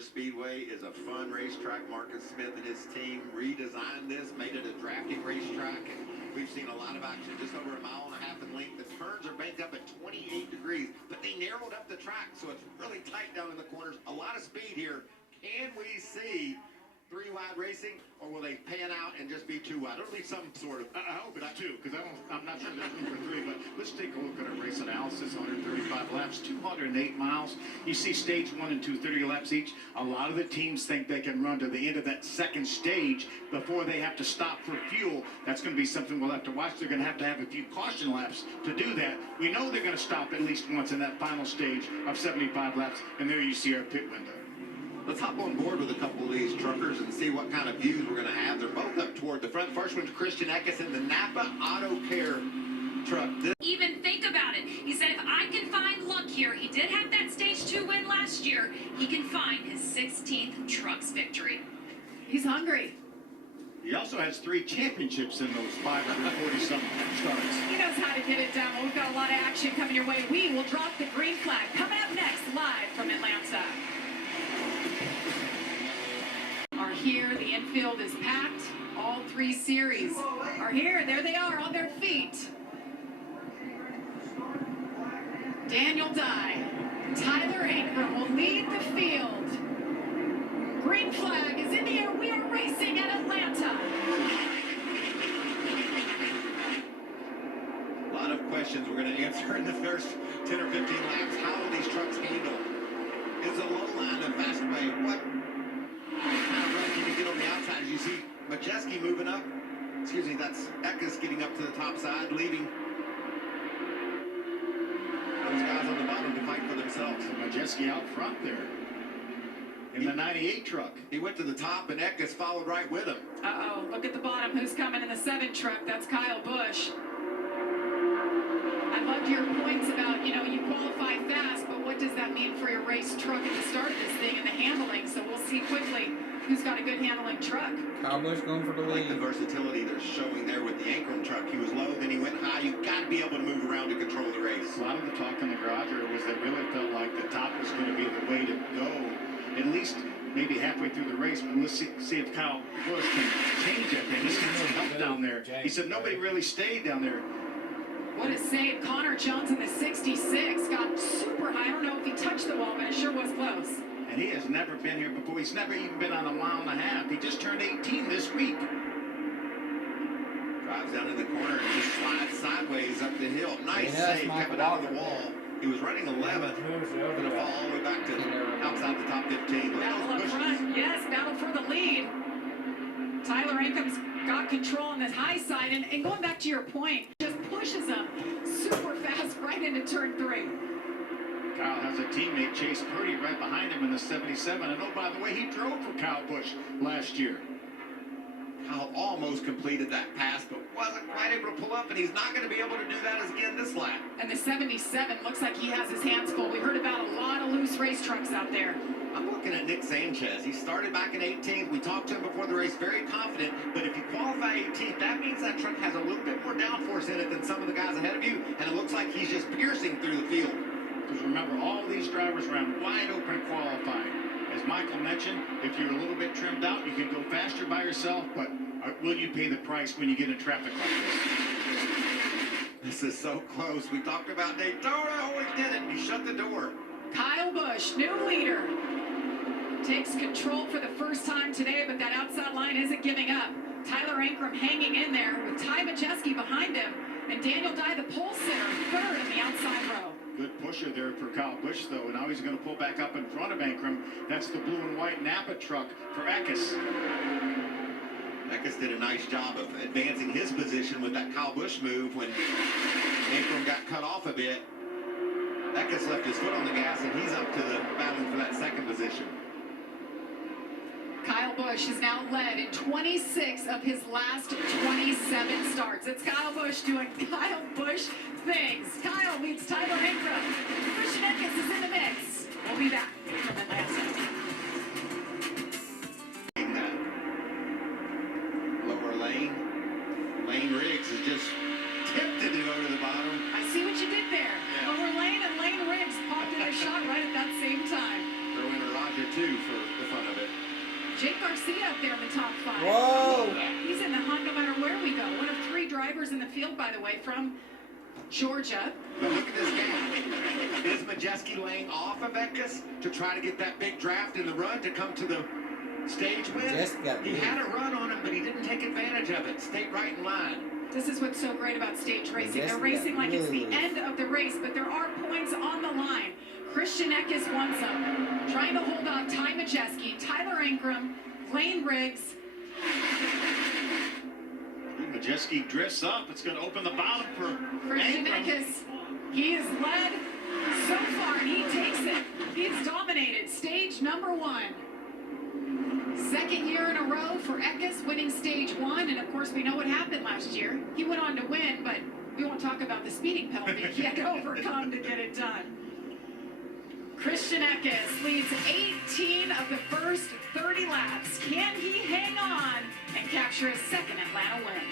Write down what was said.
Speedway is a fun racetrack. Marcus Smith and his team redesigned this, made it a drafting racetrack, and we've seen a lot of action just over a mile and a half in length. The turns are banked up at 28 degrees, but they narrowed up the track, so it's really tight down in the corners. A lot of speed here. Can we see three-wide racing, or will they pan out and just be two-wide? It'll be some sort of... I hope it's two, because I'm not sure there's room for three, but let's take a look at our race analysis. 135 laps, 208 miles. You see stage 1 and 2, 30 laps each. A lot of the teams think they can run to the end of that second stage before they have to stop for fuel. That's going to be something we'll have to watch. They're going to have a few caution laps to do that. We know they're going to stop at least once in that final stage of 75 laps, and there you see our pit window. Let's hop on board with a couple of these truckers and see what kind of views we're going to have. They're both up toward the front. First one's Christian Eckes in the Napa Auto Care truck. Even think about it. He said, if I can find luck here, he did have that stage 2 win last year, he can find his 16th trucks victory. He's hungry. He also has 3 championships in those 540-something starts. He knows how to get it done. Well, we've got a lot of action coming your way. We will drop the green flag. Coming up next, live from Atlanta. Are here. The infield is packed. All 3 series are here. There they are on their feet. Daniel Dye, Tyler Ankrum will lead the field. Green flag is in the air. We are racing at Atlanta. A lot of questions we're going to answer in the first 10 or 15 laps. How will these trucks handle? Is a low line a fast way? What kind of run can you get on the outside? As you see Majeski moving up. Excuse me, that's Eckes getting up to the top side, leaving those guys on the bottom to fight for themselves. So Majeski out front there in the 98 truck. He went to the top, and Eckes followed right with him. Uh-oh, look at the bottom. Who's coming in the 7 truck? That's Kyle Busch. I loved your points about, you qualify fast, but what does that mean for your race truck at the start of this thing and the handling? So we'll see quickly who's got a good handling truck. Kyle Busch going for the I like lead. the versatility they're showing there with the Ankrum truck. He was low, then he went high. You've got to be able to move around to control the race. A lot of the talk in the garage was they really felt like the top was going to be the way to go, at least maybe halfway through the race. But let's see if Kyle Busch can change it. And he's got some help down there. He said nobody really stayed down there. What a save. Connor Jones in the 66 got super high. I don't know if he touched the wall, but it sure was close. And he has never been here before. He's never even been on a mile and a half. He just turned 18 this week. Drives down in the corner and just slides sideways up the hill. Nice save coming out of the wall. He was running 11th. Going to fall all the way back to outside the top 15. Battle up front. Yes, battle for the lead. Tyler Ankrum's got control on the high side. And going back to your point, just pushes him super fast right into turn 3. Kyle has a teammate, Chase Purdy, right behind him in the 77. And oh, by the way, he drove for Kyle Busch last year. Kyle almost completed that pass, but wasn't quite able to pull up, and he's not going to be able to do that again this lap. And the 77 looks like he has his hands full. We heard about a lot of loose race trucks out there. I'm looking at Nick Sanchez. He started back in 18th. We talked to him before the race, very confident, but if you qualify 18th, that means that truck has a little bit more downforce in it than some of the guys ahead of you, and it looks like he's just piercing through the field. Because remember, all these drivers ran wide open qualifying. As Michael mentioned, if you're a little bit trimmed out, you can go faster by yourself, but will you pay the price when you get in traffic like this? This is so close. We talked about Daytona. Oh, he did it. He shut the door. Kyle Busch, new leader, takes control for the first time today, but that outside line isn't giving up. Tyler Ankrum hanging in there with Ty Majeski behind him, and Daniel Dye, the pole sitter, third in the outside row. Good pusher there for Kyle Busch, though, and now he's going to pull back up in front of Ankrum. That's the blue and white Napa truck for Eckes. Eckes did a nice job of advancing his position with that Kyle Busch move when Ankrum got cut off a bit. Eckes left his foot on the gas, and he's up to the battling for that second position. Kyle Busch has now led in 26 of his last 27 starts. It's Kyle Busch doing Kyle Busch things. Kyle meets Tyler Ankrum. Christian Eckes is in the mix. We'll be back from Atlanta. Lower Lane Riggs is just tempted to go to the bottom. I see what you did there. Yeah. Lower Lane and Lane Riggs popped in a shot right at that same time. Throw in a Roger, too, for the way, from Georgia. But look at this game. Is Majeski laying off of Eckes to try to get that big draft in the run to come to the stage win? He had a run on him, but he didn't take advantage of it. Stayed right in line. This is what's so great about stage racing. They're racing like it's the end of the race, but there are points on the line. Christian Eckes won some. Trying to hold off Ty Majeski, Tyler Ankrum, Lane Briggs. Majeski drifts up. It's going to open the bottom for Christian Ankrum. Eckes, he is led so far, and he takes it. He's dominated stage number 1. Second year in a row for Eckes, winning stage 1, and of course we know what happened last year. He went on to win, but we won't talk about the speeding penalty he had to overcome to get it done. Christian Eckes leads 18 of the first 30 laps. Can he hang on and capture his second Atlanta win?